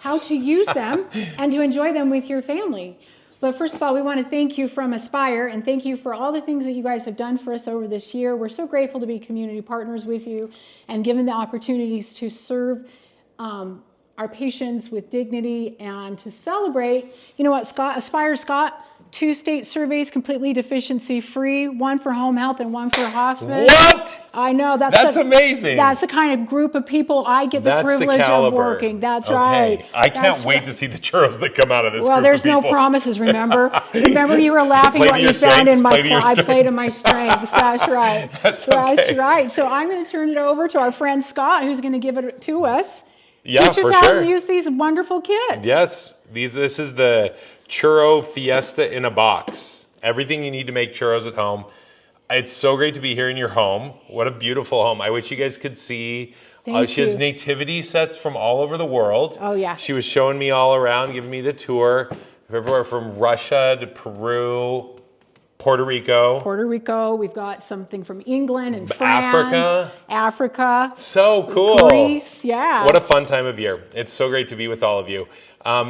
how to use them and to enjoy them with your family. But first of all, we want to thank you from Aspire and thank you for all the things that you guys have done for us over this year. We're so grateful to be community partners with you and given the opportunities to serve our patients with dignity and to celebrate. You know what, Scott, Aspire Scott, 2 state surveys completely deficiency free, 1 for home health and 1 for hospice. What? I know. That's amazing. That's the kind of group of people I get the privilege of working. That's right. I can't wait to see the churros that come out of this Well, group there's of people. no promises, remember? Remember you were laughing what you found in my I played in my strengths. That's right. That's okay. That's right. So I'm going to turn it over to our friend Scott, who's going to give it to us. Yeah, Teach us for how sure. to use these wonderful kits. Yes, this is the Churro Fiesta in a box. Everything you need to make churros at home. It's so great to be here in your home. What a beautiful home. I wish you guys could see. She has nativity sets from all over the world. Oh, yeah. She was showing me all around, giving me the tour. Everywhere from Russia to Peru, Puerto Rico. We've got something from England and France. Africa. So cool. Greece, yeah. What a fun time of year. It's so great to be with all of you.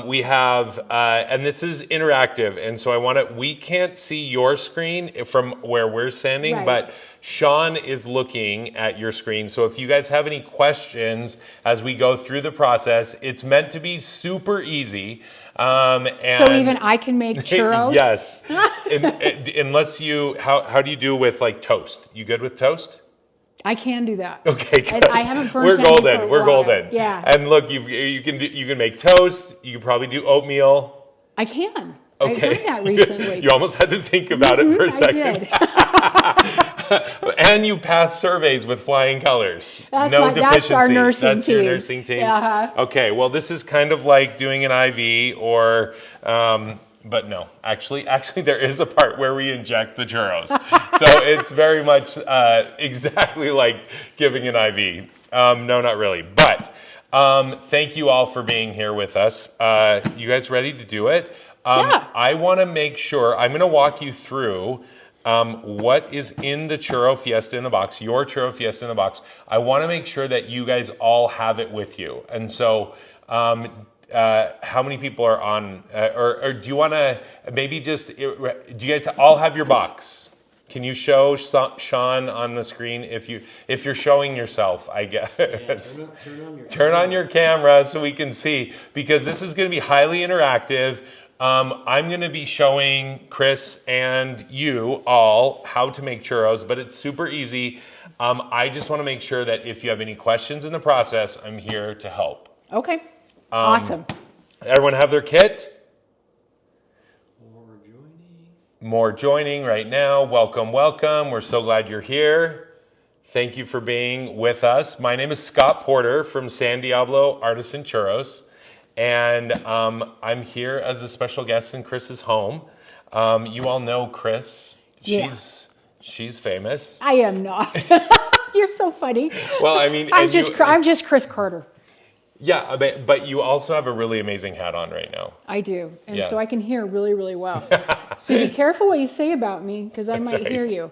We have, and this is interactive, and so we can't see your screen from where we're standing, right. But Sean is looking at your screen. So if you guys have any questions as we go through the process, it's meant to be super easy. And so even I can make churros? Yes. Unless how do you do with like toast? You good with toast? I can do that. Okay, good. I haven't burnt We're golden. We're golden. Yeah. And look, you can make toast. You can probably do oatmeal. I can. Okay. I've done that recently. You almost had to think about it for a second. I did. And you pass surveys with flying colors. That's deficiency. That's our nursing That's team. Your nursing team. Uh-huh. Okay. Well, this is kind of like doing an IV or. But no, actually, there is a part where we inject the churros. So it's very much exactly like giving an IV. No, not really. But thank you all for being here with us. You guys ready to do it? Yeah. I want to make sure, I'm going to walk you through what is in the Churro Fiesta in the box, your Churro Fiesta in the box. I want to make sure that you guys all have it with you. And so how many people are on, or do you want to maybe do you guys all have your box? Can you show Sean on the screen if you're showing yourself, I guess. Yeah, turn on your camera so we can see, because this is going to be highly interactive. I'm going to be showing Chris and you all how to make churros, but it's super easy. I just want to make sure that if you have any questions in the process, I'm here to help. Okay. Awesome. Everyone have their kit? More joining right now. Welcome, welcome. We're so glad you're here. Thank you for being with us. My name is Scott Porter from San Diablo Artisan Churros, and I'm here as a special guest in Chris's home. You all know Chris. She's famous. I am not. You're so funny. Well, I mean, I'm just Chris Carter. Yeah, but you also have a really amazing hat on right now. I do, and so I can hear really, really well. So be careful what you say about me, because I might hear you.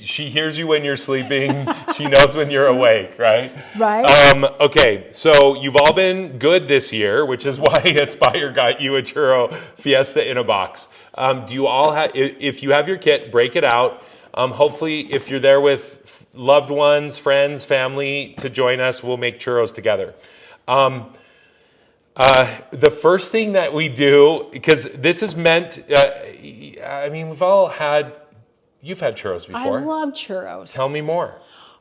She hears you when you're sleeping. She knows when you're awake, right? Right. Okay, so you've all been good this year, which is why Aspire got you a Churro Fiesta in a box. Do you all have? If you have your kit, break it out. Hopefully, if you're there with loved ones, friends, family to join us, we'll make churros together. The first thing that we do, because this is meant, I mean, you've had churros before. I love churros. Tell me more.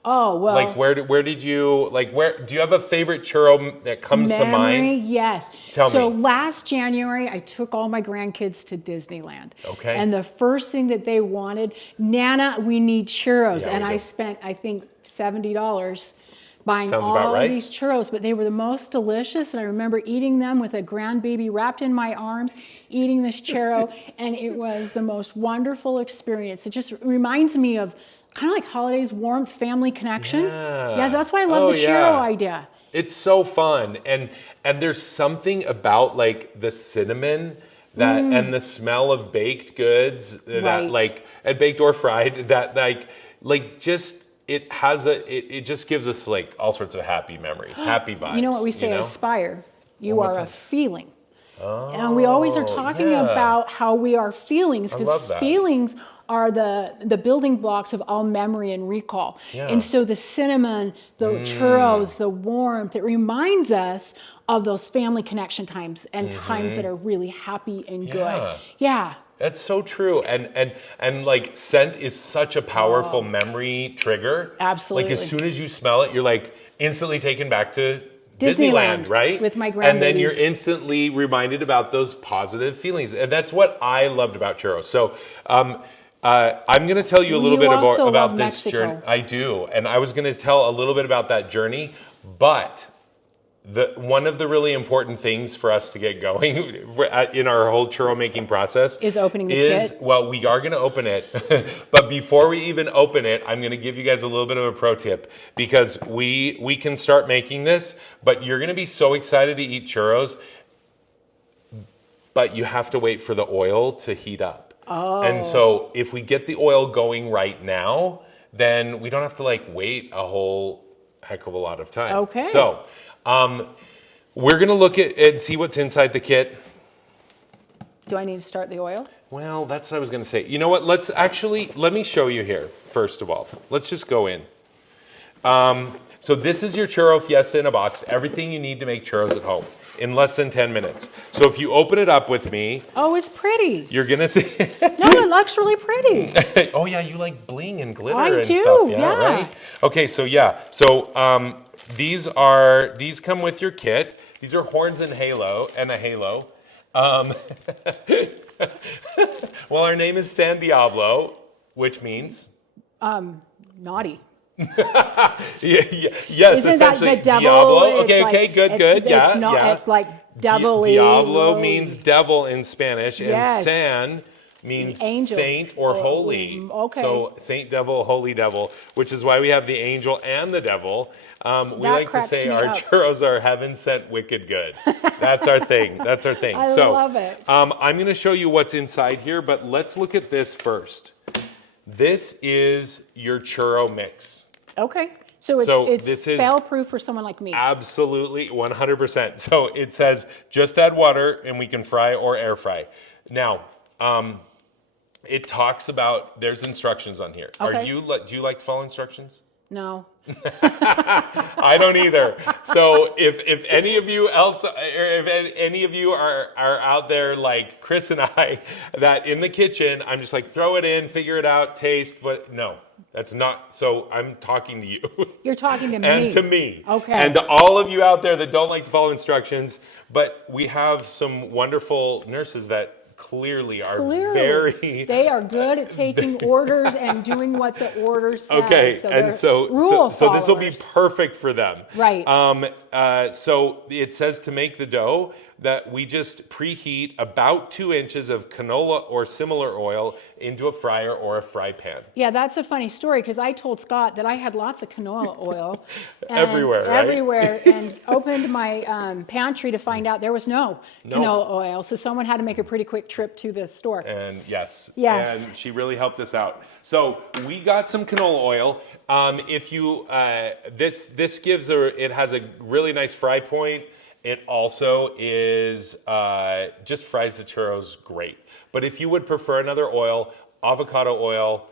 Oh, well. Like, where did you, do you have a favorite churro that comes to mind? Yes. Tell me. So last January, I took all my grandkids to Disneyland. Okay. And the first thing that they wanted, Nana, we need churros. Yeah, and I spent, I think, $70 buying Sounds all about right. of these churros, but they were the most delicious. And I remember eating them with a grandbaby wrapped in my arms, eating this churro. And it was the most wonderful experience. It just reminds me of kind of like holidays, warmth, family connection. Yeah, that's why I love the churro idea. It's so fun, and there's something about like the cinnamon that and the smell of baked goods that Right. and baked or fried that like just it just gives us like all sorts of happy memories, happy vibes. You know what we say at Aspire? You what's are a that? feeling. And we always are talking about how we are feelings, I love because that. feelings are the building blocks of all memory and recall. Yeah. And so the cinnamon, the churros, the warmth, it reminds us of those family connection times and times that are really happy and good. Yeah. That's so true. And like scent is such a powerful memory trigger. Absolutely. Like as soon as you smell it, you're like instantly taken back to Disneyland, right? With my And then grandbabies. you're instantly reminded about those positive feelings. And that's what I loved about churros. So I'm going to tell you a little bit also about love this Mexico. journey. I do. And I was going to tell a little bit about that journey, but one of the really important things for us to get going in our whole churro making process is opening the kit. Well, we are going to open it, but before we even open it, I'm going to give you guys a little bit of a pro tip, because we can start making this, but you're going to be so excited to eat churros, but you have to wait for the oil to heat up. Oh. And so if we get the oil going right now, then we don't have to like wait a whole heck of a lot of time. Okay. So we're going to look at and see what's inside the kit. Do I need to start the oil? Well, that's what I was going to say. You know what? Let me show you here, first of all. Let's just go in. So this is your churro fiesta in a box. Everything you need to make churros at home in less than 10 minutes. So if you open it up with me. Oh, it's pretty. You're going to see. No, it looks really pretty. Oh, yeah, you like bling and glitter I and do, stuff. yeah. Right? Okay, so yeah. So these come with your kit. These are horns and a halo. Well, our name is San Diablo, which means Naughty. yes, Isn't essentially that the devil? Diablo. It's Okay, good. It's like devil. Diablo means devil in Spanish, and Yes. San means Angel. saint or holy. Okay. So Saint Devil, Holy Devil, which is why we have the angel and the devil. We That like to cracks say me our up. churros are heaven sent wicked good. That's our thing. That's our thing. I So love it. I'm going to show you what's inside here, but let's look at this first. This is your churro mix. Okay. So it's this is fail-proof for someone like me. Absolutely, 100%. So it says just add water and we can fry or air fry. Now, it talks about, there's instructions on here. Okay. Do you like to follow instructions? No. I don't either. So if any of you else, or if any of you are out there like Chris and I, that in the kitchen, I'm just like, throw it in, figure it out, taste, but no, that's not, so I'm talking to you. You're talking to me. And to me. Okay. And to all of you out there that don't like to follow instructions, but we have some wonderful nurses that clearly are very... They are good at taking orders and doing what the order says. Okay, and so this will be followers. perfect for them. Right. So it says to make the dough that we just preheat about 2 inches of canola or similar oil into a fryer or a fry pan. Yeah, that's a funny story, because I told Scott that I had lots of canola oil. Everywhere, right? Everywhere, and opened my pantry to find out there was no canola oil. So someone had to make a pretty quick trip to the store. And yes, Yes. and she really helped us out. So we got some canola oil. If you this gives it has a really nice fry point. It also is just fries the churros great. But if you would prefer another oil, avocado oil,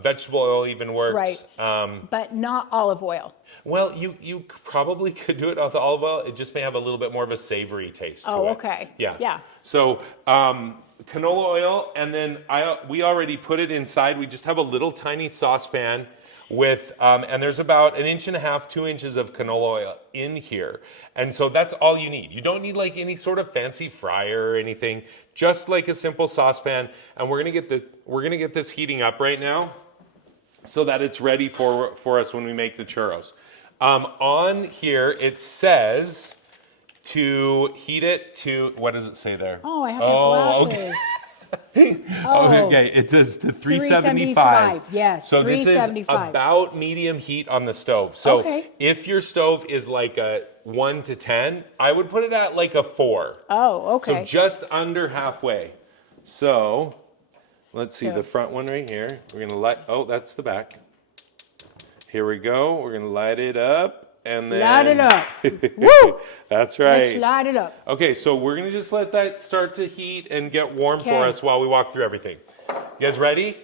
vegetable oil even works. Right. But not olive oil. Well, you probably could do it with olive oil. It just may have a little bit more of a savory taste to it. Oh, okay. Yeah. Yeah. So canola oil, and then we already put it inside. We just have a little tiny saucepan with, and there's about 1.5 inches, 2 inches of canola oil in here. And so that's all you need. You don't need like any sort of fancy fryer or anything, just like a simple saucepan. And we're gonna get this heating up right now so that it's ready for us when we make the churros. On here, it says to heat it to, what does it say there? Oh, I have to have glasses. Okay. Oh. Okay, it says to 375. Yes, So this is 375. about medium heat on the stove. So Okay. if your stove is like a 1 to 10, I would put it at like a 4. Oh, So okay. just under halfway. So let's see the front one right here. We're gonna that's the back. Here we go. We're gonna light it up, and then Light it up. Woo! That's Let's right. light it up. Okay, so we're gonna just let that start to heat and get warm for Okay. us while we walk through everything. You guys ready?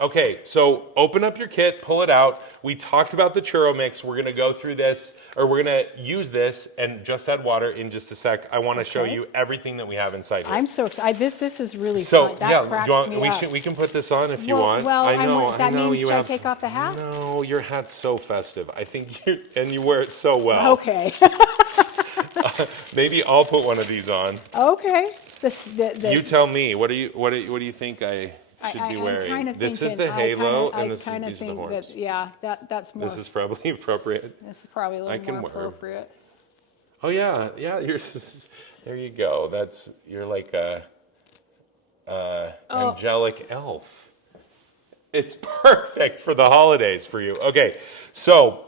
Okay, so open up your kit, pull it out. We talked about the churro mix. We're gonna go through this, or we're gonna use this and just add water in just a sec. I want to show you everything that we have inside here. I'm so excited. This is really So fun. That yeah, cracks do you want, me we up. we can put this on if you Well- want. well, I know, that I know means you should I have. take off the hat? No, your hat's so festive. I think you wear it so well. Okay. Maybe I'll put one of these on. Okay. You tell me. What do you think I should be I'm wearing? kinda This is thinking- the halo, I and this kinda these are the think horns. that, yeah, that's more. This is probably appropriate. probably a I little can more wear 'em. appropriate. Oh yeah, yeah. There you go. You're like a Oh. angelic elf. It's perfect for the holidays for you. Okay, so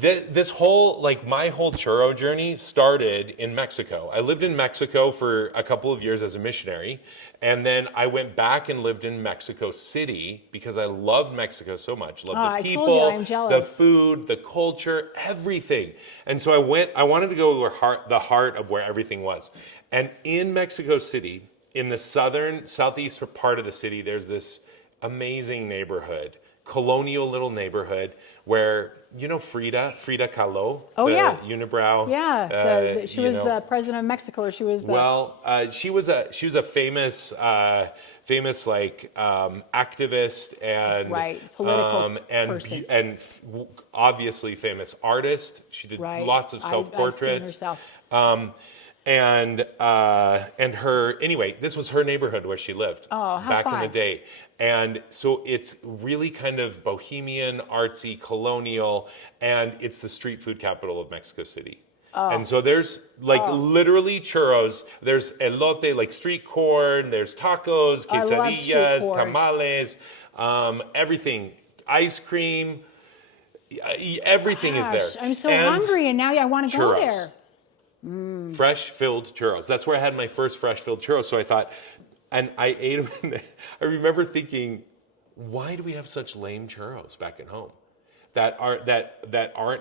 this whole, like, my whole churro journey started in Mexico. I lived in Mexico for a couple of years as a missionary, and then I went back and lived in Mexico City because I loved Mexico so much. Loved I the told people, you, I'm jealous. the food, the culture, everything. And so I wanted to go to the heart of where everything was. And in Mexico City, in the southeast part of the city, there's this amazing neighborhood, colonial little neighborhood where, Frida Kahlo, Oh, the yeah. unibrow. Yeah, she was the president of Mexico. Or she was the. Well, she was a famous like activist and Right, political and person. obviously famous artist. She did Right. lots of I've self-portraits. seen herself. And her, anyway, this was her neighborhood where she lived Oh, how back in the fun. day. And so it's really kind of bohemian, artsy, colonial, and it's the street food capital of Mexico City. Oh. And so there's literally churros. There's elote, like street corn. There's tacos, I love street quesadillas, corn. tamales, everything. Ice cream. Everything is there. Gosh, I'm so And hungry, and now I want to go churros. there. Fresh filled churros. That's where I had my first fresh filled churros. So I thought, and I ate them. And I remember thinking, why do we have such lame churros back at home that aren't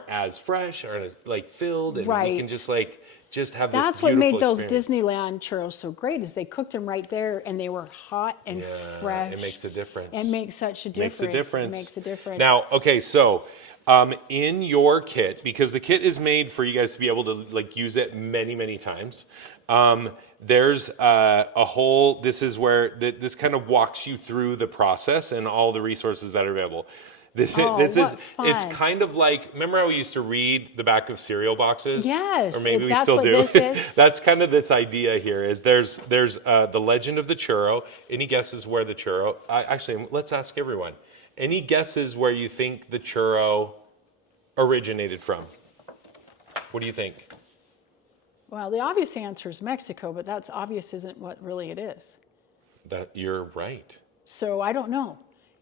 as fresh, aren't as like filled, and Right. we can just have this That's what made beautiful those experience. Disneyland churros so great. Is they cooked them right there, and they were hot and fresh. It makes a difference. It makes such a difference. Makes a difference. It makes a difference. Now, okay, so in your kit, because the kit is made for you guys to be able to use it many, many times. There's a whole. This is where this kind of walks you through the process and all the resources that are available. This Oh, is what it's fun. kind of like, remember how we used to read the back of cereal boxes? Yes, Or maybe we that's still what do. this is. That's kind of this idea here. Is there's the legend of the churro. Any guesses where the churro? Actually, let's ask everyone. Any guesses where you think the churro originated from? What do you think? Well, the obvious answer is Mexico, but that's obvious isn't what really it is. That you're right. So I don't know.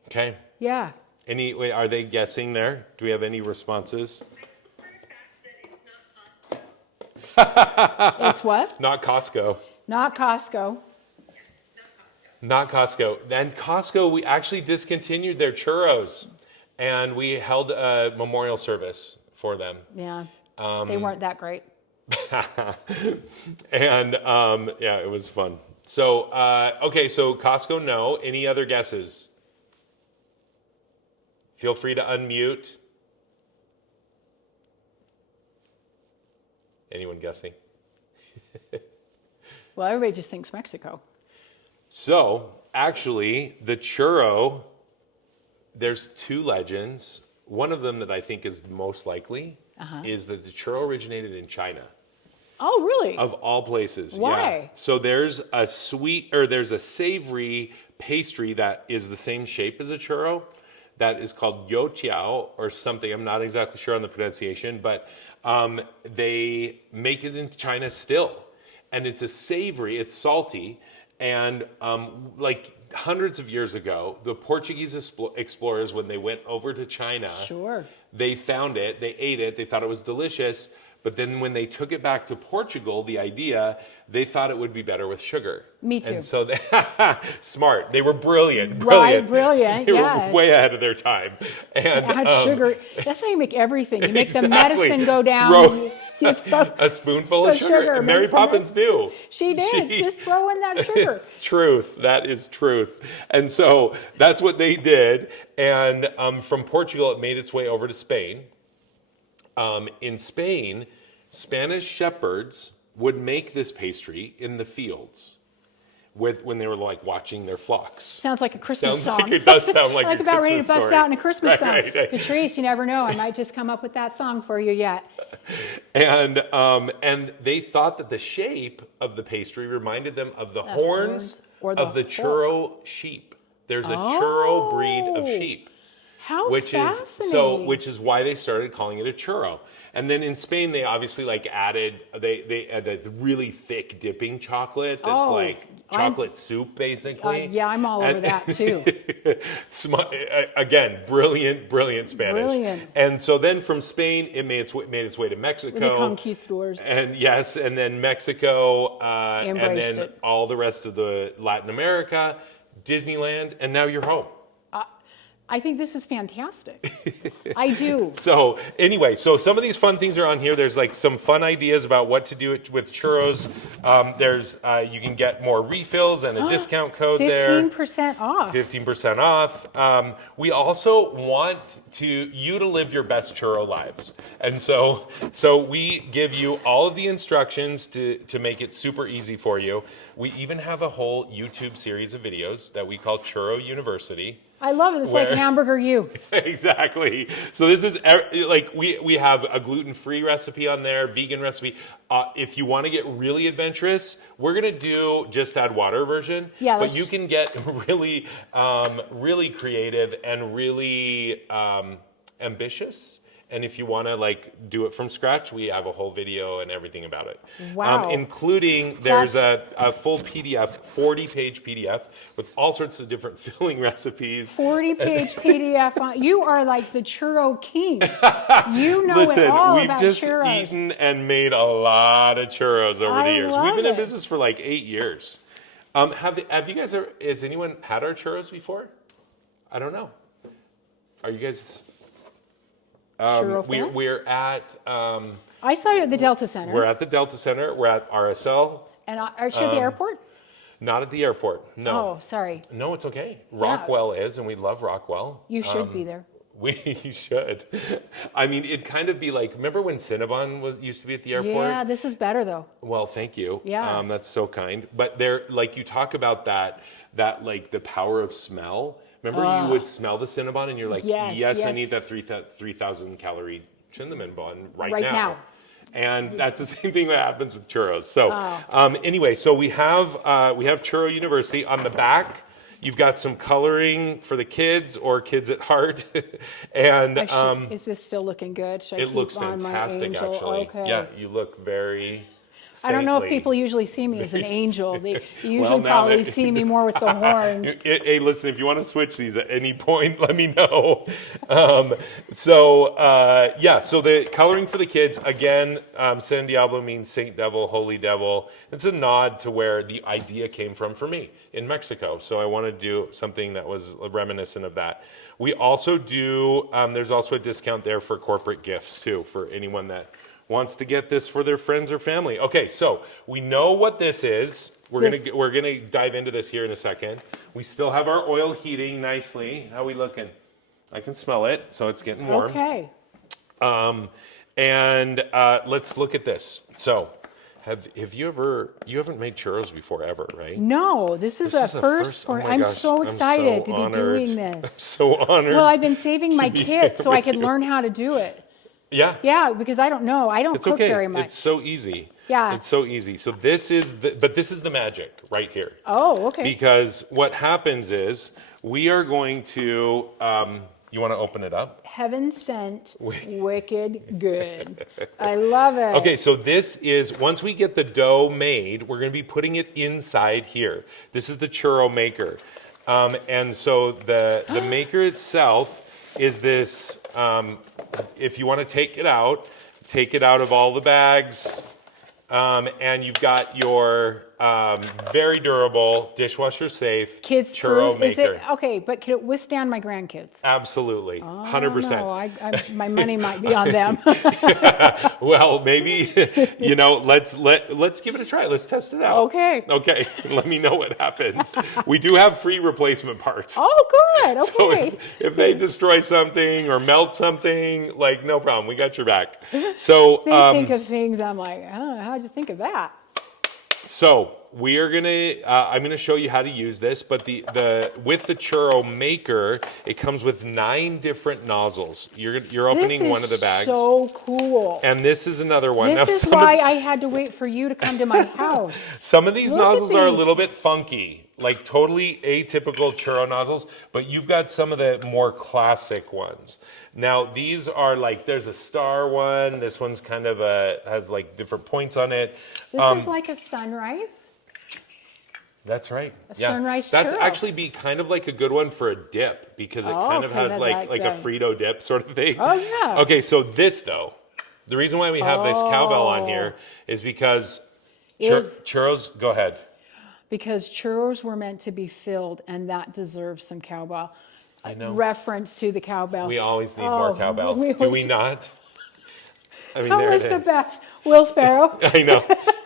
Okay. Yeah. Wait, are they guessing there? Do we have any responses? It's what? Not Costco. Not Costco. Not Costco. Then Costco, we actually discontinued their churros, and we held a memorial service for them. Yeah. They weren't that great. And yeah, it was fun. So okay, so Costco, no. Any other guesses? Feel free to unmute. Anyone guessing? Well, everybody just thinks Mexico. So, actually, the churro, there's two legends. One of them that I think is most likely is that the churro originated in China. Oh, really? Of all places. Why? Yeah. So there's a savory pastry that is the same shape as a churro that is called youtiao or something. I'm not exactly sure on the pronunciation, but they make it in China still. And it's a savory, it's salty. And like hundreds of years ago, the Portuguese explorers, when they went over to China, Sure. they found it, they ate it, they thought it was delicious, But then when they took it back to Portugal, they thought it would be better with sugar. Me too. And so they, smart. They were brilliant. Right, brilliant, They yes. were way ahead of their time. And Add sugar. That's how you make everything. You make the Exactly. medicine go down. Throw you throw a spoonful of sugar. And Mary makes them- Poppins knew. She did. Just throw in that sugar. It's truth. That is truth. And so that's what they did. And from Portugal, it made its way over to Spain. In Spain, Spanish shepherds would make this pastry in the fields when they were like watching their flocks. Sounds like a Christmas song. Like it does sound like like a about Christmas ready to bust story. out in a Christmas song. Right. Patrice, you never know. I might just come up with that song for you yet. And they thought that the shape of the pastry reminded them of the horns or of the churro sheep. There's a churro breed of sheep. How Which fascinating. is why they started calling it a churro. And then in Spain, they obviously like added they added really thick dipping chocolate that's like chocolate soup basically. Yeah, I'm all over that too. Again, brilliant Spanish. Brilliant. And so then from Spain, it made its way to Mexico. The conquistadors. And yes, and then Mexico, and Embraced then it. all the rest of the Latin America, Disneyland, and now you're home. I think this is fantastic. I do. So anyway, so some of these fun things are on here. There's like some fun ideas about what to do with churros. There's you can get more refills and a discount code 15% off. 15% off. We also want you to live your best churro lives. And so we give you all of the instructions to make it super easy for you. We even have a whole YouTube series of videos that we call Churro University. I love it. It's like Hamburger U. Exactly. So this is like we have a gluten-free recipe on there, vegan recipe. If you want to get really adventurous, we're gonna do just add water version. Yeah, but you can get really, really creative and really ambitious. And if you want to like do it from scratch, we have a whole video and everything about it. Wow. Including there's a full PDF, 40-page PDF with all sorts of different filling recipes. 40-page PDF. You are like the churro king. You know Listen, it all we've about just churros. eaten and made a lot of churros over the years. We've love been in it. business for like 8 years. Have you guys has anyone had our churros before? I don't know. Are you guys? Churro fans? We're at. I saw you at the Delta Center. We're at the Delta Center. We're at RSL. And are you at the airport? Not at the airport. No. Oh, sorry. No, it's okay. Rockwell is, and we love Rockwell. You should be there. We should. I mean, it'd kind of be like, remember when Cinnabon used to be at the airport? Yeah, this is better though. Well, thank you. Yeah. That's so kind. But there, like you talk about that like the power of smell. Remember you would smell the Cinnabon and you're like, yes, I need that 3,000 calorie cinnamon bun right now. And that's the same thing that happens with churros. So anyway, so we have Churro University on the back. You've got some coloring for the kids or kids at heart. And is this still looking good? Should I it keep looks on my fantastic, angel? actually. Okay. Yeah, you look very I don't know if saintly. people usually see me as an angel. They usually Well, now probably that- see me more with the horns. Hey, listen, if you want to switch these at any point, let me know. So the coloring for the kids, again, San Diablo means Saint Devil, Holy Devil. It's a nod to where the idea came from for me in Mexico. So I wanted to do something that was reminiscent of that. We also do, there's also a discount there for corporate gifts too, for anyone that wants to get this for their friends or family. Okay, so we know what this is. We're gonna dive into this here in a second. We still have our oil heating nicely. How we looking? I can smell it, so it's getting warm. Okay. Let's look at this. So, have you haven't made churros before ever, right? No, this is a first for oh my I'm gosh, so I'm excited so to be honored. doing I'm this. so honored. Well, I've been saving my be kit so I with could you. learn how to do it. Yeah. Yeah, because I don't know. I don't It's cook okay. very much. It's so easy. Yeah. It's so easy. So this is the magic right here. Oh, okay. Because what happens is we are going to, you want to open it up? Heaven sent, wicked good. I love it. Okay, so this is, once we get the dough made, we're going to be putting it inside here. This is the churro maker. And so the maker itself is this, if you want to take it out, take it out of all the bags. And you've got your very durable, dishwasher safe Kids churro proof. Is maker. it okay? But can it withstand my grandkids? Absolutely, 100%. No, my money might be on them. Well, maybe let's give it a try. Let's test it out. Okay. Okay. Let me know what happens. We do have free replacement parts. Oh, good. So Okay. if they destroy something or melt something, like no problem, we got your back. So They think of things. I'm like, oh, how'd you think of that? So we are gonna. I'm gonna show you how to use this, but the with the churro maker, it comes with 9 different nozzles. You're opening one of the bags. This is so cool. And this is another one. This is why I had to wait for you to come to my house. Some of these Look at nozzles are a these. little bit funky, like totally atypical churro nozzles, but you've got some of the more classic ones. Now these are like, there's a star one. This one's kind of has like different points on it. This is like a sunrise. That's right. A sunrise That's churro. actually be kind of like a good one for a dip because it kind of okay, has I like like a that. Frito dip sort of thing. Oh, yeah. Okay, so this though, the reason why we have this cowbell on here is because churros. Go ahead. Because churros were meant to be filled, and that deserves some cowbell. I know. Reference to the cowbell. We always need more cowbell. we Do we always- not? I mean, That there was it the is. best. Will Ferrell. I know.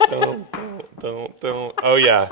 Don't. Oh yeah,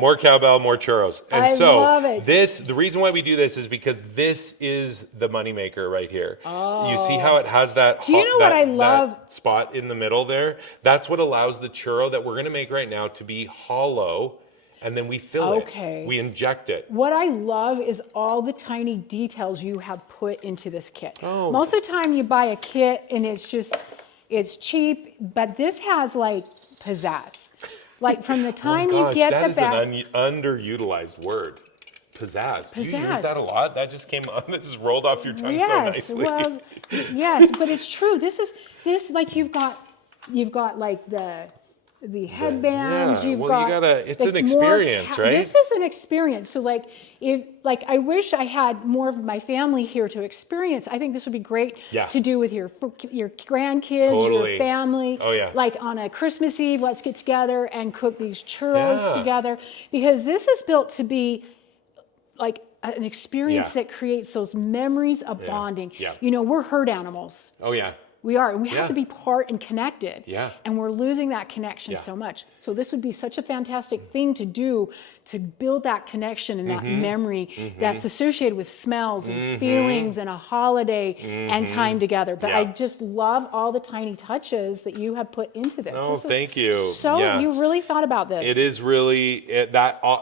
more cowbell, more churros. And I so love it. the reason why we do this is because this is the moneymaker right here. Oh. You see how it has that? Do you know what I that love? spot in the middle there? That's what allows the churro that we're going to make right now to be hollow, and then we fill Okay. it. We inject it. What I love is all the tiny details you have put into this kit. Oh. Most of the time you buy a kit and it's cheap, but this has like pizzazz. Like from the time Oh my gosh, you get that the is bag. an underutilized word. Pizzazz. Do you use Pizzazz. that a lot? That just came on. That just rolled off your tongue so Yes, nicely. well, yes, but it's true. This like you've got like the headbands. Yeah, You've well, got. you gotta- it's like, an more experience, right? This is an experience. So like I wish I had more of my family here to experience. I think this would be great Yeah. to do with your grandkids, Totally. your family. Oh, yeah. Like on a Christmas Eve, let's get together and cook these churros Yeah. together, because this is built to be like an experience Yeah. that creates those memories of bonding. Yeah. You know, we're herd animals. Oh yeah. We are, and we Yeah. have to be part and connected. Yeah. And we're losing that connection Yeah. so much. So this would be such a fantastic thing to do to build that connection and Mm-hmm. that memory that's associated with smells and feelings and a holiday and time together. But Mm-hmm. Yeah. I just love all the tiny touches that you have put into this. Oh, This is thank you. So Yeah. you really thought about this. It is really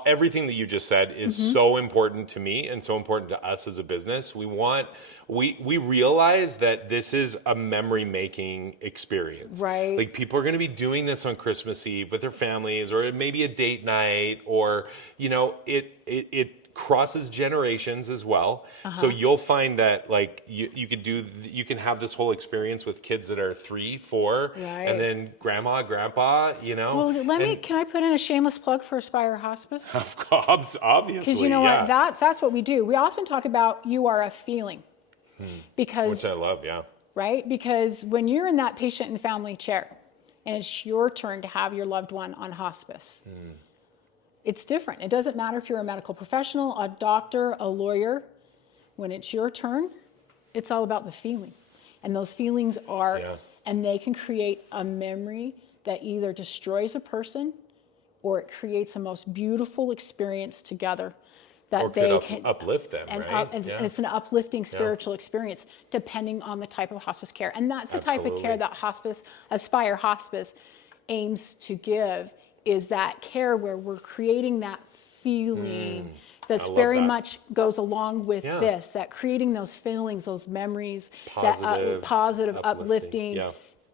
everything that you just said is Mm-hmm. so important to me and so important to us as a business. We realize that this is a memory making experience. Right. Like people are going to be doing this on Christmas Eve with their families, or maybe a date night, or it crosses generations as well. So you'll find that like you can have this whole experience with kids that are 3, 4, Right. and then grandma, grandpa, Well, can I put in a shameless plug for Aspire Hospice? Of course, obviously. Because you know yeah. what, that's what we do. We often talk about you are a feeling. Because Which I love, yeah. right? Because when you're in that patient and family chair and it's your turn to have your loved one on hospice, it's different. It doesn't matter if you're a medical professional, a doctor, a lawyer. When it's your turn, it's all about the feeling. And those feelings are, Yeah. and they can create a memory that either destroys a person or it creates a most beautiful experience together that Or they could can uplift them, and, right? and Yeah. it's an uplifting spiritual experience depending on the type of hospice care. And that's the type of care Absolutely. that Aspire Hospice aims to give, is that care where we're creating that feeling that's I love very that. much goes along with Yeah. this, that creating those feelings, those memories, Positive, that positive, uplifting, yeah.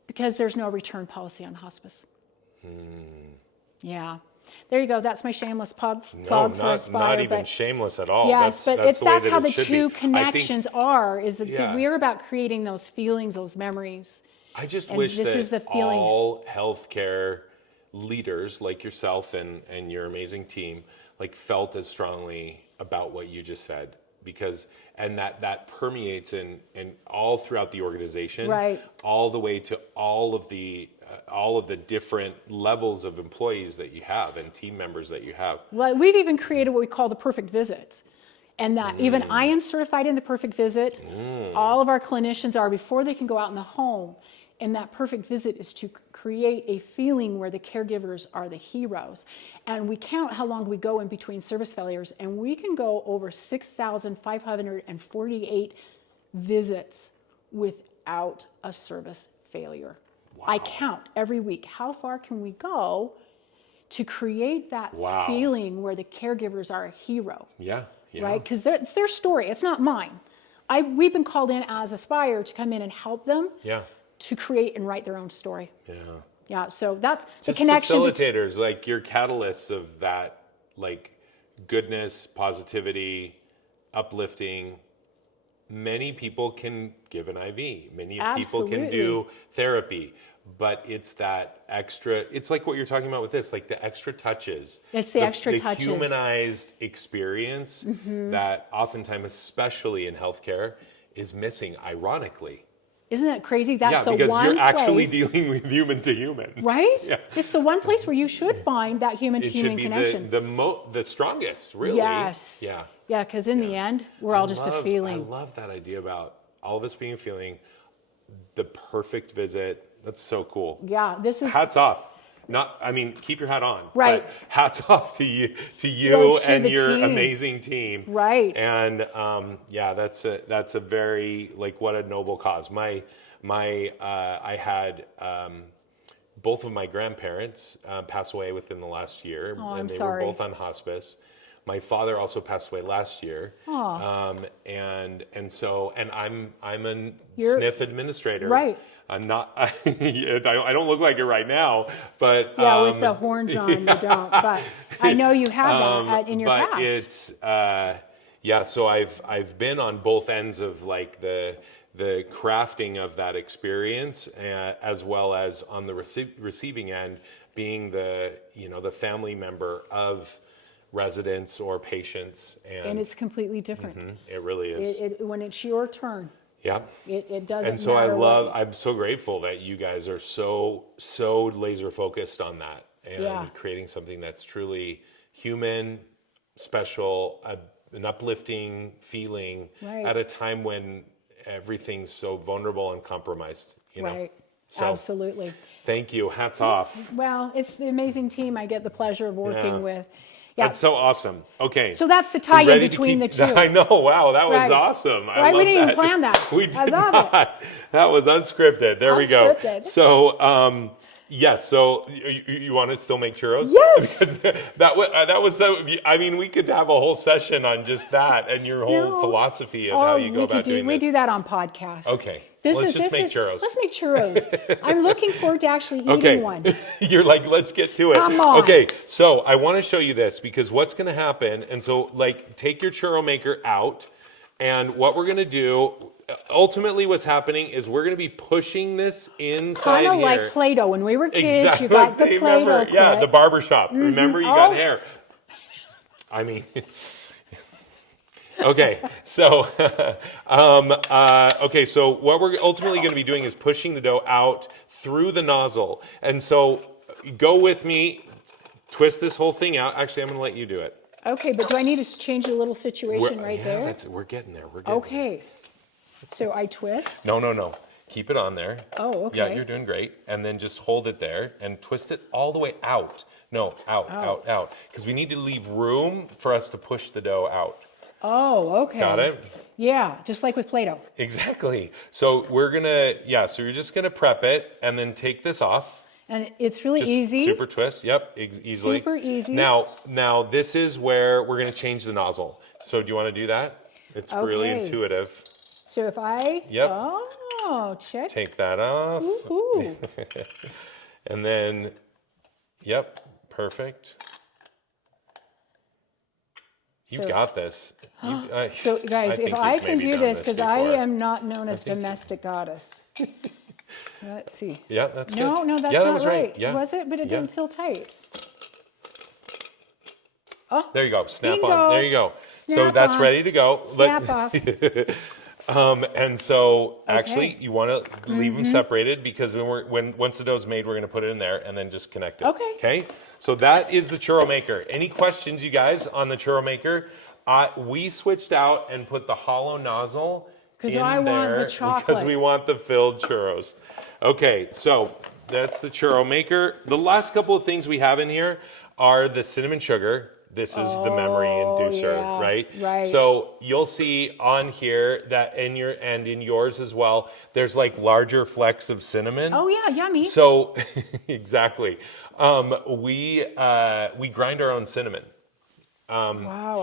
because there's no return policy on hospice. Yeah. There you go. That's my shameless plug No, for not Aspire. even but shameless at all. yes, but that's the way that's that how it the should two be. connections are, is that Yeah. we're about creating those feelings, those memories. I just and wish this that is the feeling. all healthcare leaders like yourself and your amazing team like felt as strongly about what you just said. and that permeates in all throughout the organization, Right. all the way to all of the different levels of employees that you have and team members that you have. Well, we've even created what we call the perfect visit. And that even I am certified in the perfect visit. All of our clinicians are before they can go out in the home. And that perfect visit is to create a feeling where the caregivers are the heroes. And we count how long we go in between service failures, and we can go over 6,548 visits without a service failure. Wow. I count every week. How far can we go to create that Wow. feeling where the caregivers are a hero? Yeah. Right? Because it's their story. It's not mine. We've been called in as Aspire to come in and help them to create and write their own story. Yeah. So that's the Just connection. Facilitators, like you're catalysts of that, like goodness, positivity, uplifting. Many people can give an IV. Many people can do therapy. But it's that extra, it's like what you're talking about with this, like the extra touches. It's the extra touches. The humanized experience that oftentimes, especially in healthcare, is missing, ironically. Isn't that crazy? That's the because one you're actually place, dealing with human to human. right? Yeah. It's the one place where you should find that human to It human should be connection. the strongest, really. Yes. Yeah. Yeah, because in the end, we're all just a feeling. I love that idea about all of us being a feeling. The perfect visit. That's so cool. Yeah, this is Hats off. Keep your hat on. Right. But hats off to you Well, it's to and the your team. amazing team. Right. And that's a very, like, what a noble cause. I had both of my grandparents pass away within the last year, and they were both on hospice. My father also passed away last year. And I'm a SNF administrator. Right. I'm not. I don't look like it right now, but with the horns on, you don't. But I know you have that in your past. But it's So I've been on both ends of like the crafting of that experience, as well as on the receiving end, being the family member of residents or patients, and it's completely different. It really is. When it's your turn. Yeah. It doesn't And so matter I'm so grateful that you guys are so laser focused on that and creating something that's truly human, special, an uplifting feeling at a time when everything's so vulnerable and compromised, Right. So, absolutely. Thank you. Hats off. Well, it's the amazing team I get the pleasure of working with. Yeah. That's so awesome. Okay. So that's the tie-in between the two. I know. Wow, that was Right. awesome. Right, we didn't even plan that. We did I love not. it. That was unscripted. There we go. Unscripted. So, yes. So you want to still make churros? Yes. Because that was so. I mean, we could have a whole session on just that and your whole philosophy of how you go about doing this. We do that on podcasts. Okay. Let's just make churros. Let's make churros. I'm looking forward to actually eating one. You're like, let's get to it. Come on. Okay, so I want to show you this because what's going to happen, and so like take your churro maker out, and what we're going to do, ultimately what's happening is we're going to be pushing this inside here. Kind of like Play-Doh. When we were kids, Exactly. you got the Play-Doh Remember, yeah, kit. the barber shop. Remember, you got hair. I mean... Okay, so so what we're ultimately going to be doing is pushing the dough out through the nozzle. And so go with me, twist this whole thing out. Actually, I'm going to let you do it. Okay, but do I need to change the little situation there? We're getting there. Okay, so I twist. No. Keep it on there. Oh, okay. Yeah, you're doing great. And then just hold it there and twist it all the way out. No, out. Because we need to leave room for us to push the dough out. Oh, okay. Got it? Yeah, just like with Play-Doh. Exactly. So we're gonna, so you're just gonna prep it and then take this off. And it's really Just easy. super twist. Yep, easily. Super easy. Now this is where we're gonna change the nozzle. So do you want to do that? It's really intuitive. So if I, Yep. Oh, check. Take that off. Ooh. And then, yep, perfect. You've got this. So guys, if I can do this, because I am not known as domestic goddess. Let's see. Yeah, that's good. No, that's that not was right. Yeah. Was it? But it didn't feel tight. Oh, there you go. Snap bingo. on. There you go. So that's off. ready to go. Snap off. And so actually Okay. you want to leave them separated because once the dough's made, we're going to put it in there and then just connect it. Okay. Okay. So that is the churro maker. Any questions, you guys, on the churro maker? We switched out and put the hollow nozzle in there I want the chocolate. because we want the filled churros. Okay. So that's the churro maker. The last couple of things we have in here are the cinnamon sugar. This is the memory inducer, yeah, right? right. So you'll see on here that in yours as well, there's like larger flecks of cinnamon. Oh yeah, yummy. So exactly, we grind our own cinnamon Wow.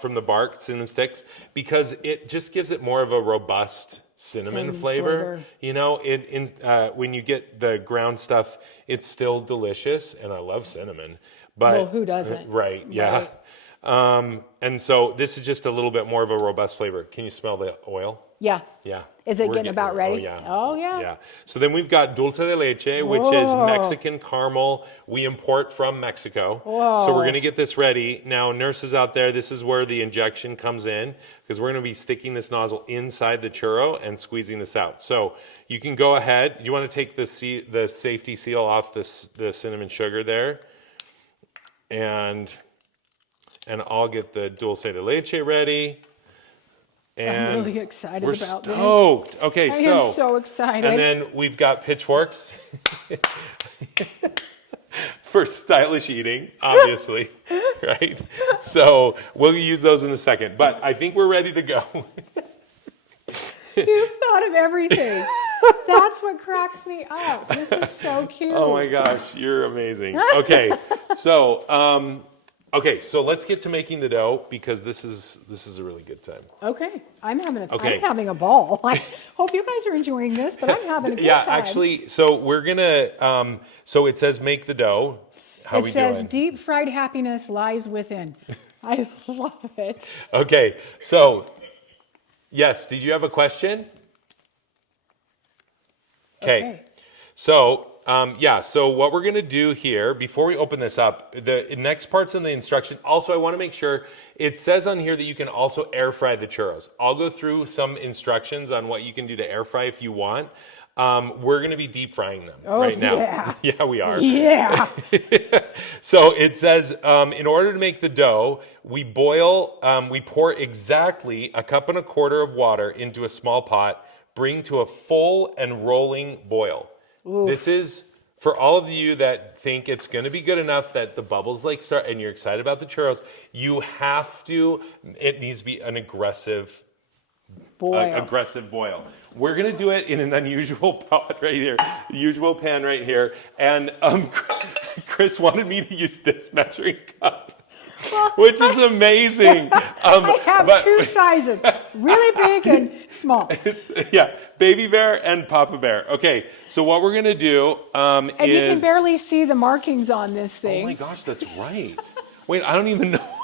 from the bark cinnamon sticks because it just gives it more of a robust cinnamon flavor. You know, when you get the ground stuff, it's still delicious, and I love cinnamon. But Well, who doesn't? Right, yeah. And so this is just a little bit more of a robust flavor. Can you smell the oil? Yeah. Yeah. Is it We're getting about there. ready? Oh, yeah. Oh, yeah. Yeah. So then we've got dulce de leche, which is Whoa. Mexican caramel we import from Mexico. Whoa. So we're going to get this ready. Now, nurses out there, this is where the injection comes in because we're going to be sticking this nozzle inside the churro and squeezing this out. So you can go ahead. You want to take the safety seal off the cinnamon sugar there. And I'll get the dulce de leche ready. And I'm really excited we're about this. stoked. Okay, I am so excited. and then we've got pitchforks for stylish eating, obviously, right? So we'll use those in a second. But I think we're ready to go. You've thought of everything. That's what cracks me up. This is so cute. Oh my gosh, you're amazing. Okay, so so let's get to making the dough because this is a really good time. Okay, I'm having Okay. a ball. I hope you guys are enjoying this, but I'm having a good Yeah, time. actually, so we're gonna. So it says make the dough. How It we says doing? deep fried happiness lies within. I love it. Okay, so yes, did you have a question? Okay. So so what we're going to do here, before we open this up, the next part's in the instruction. Also, I want to make sure, it says on here that you can also air fry the churros. I'll go through some instructions on what you can do to air fry if you want. We're going to be deep frying them right now. Yeah. Yeah, we are. Yeah. So it says, in order to make the dough, we pour exactly 1.25 cups of water into a small pot, bring to a full and rolling boil. Oof. This is for all of you that think it's going to be good enough that the bubbles like start and you're excited about the churros. It needs to be an aggressive boil. We're going to do it in an unusual pot right here, usual pan right here. And Chris wanted me to use this measuring cup. Which is amazing. I have two sizes, really big and small. Baby bear and Papa Bear. Okay, so what we're gonna do And you can barely see the markings on this thing. Oh my gosh, that's right. Wait, I don't even know.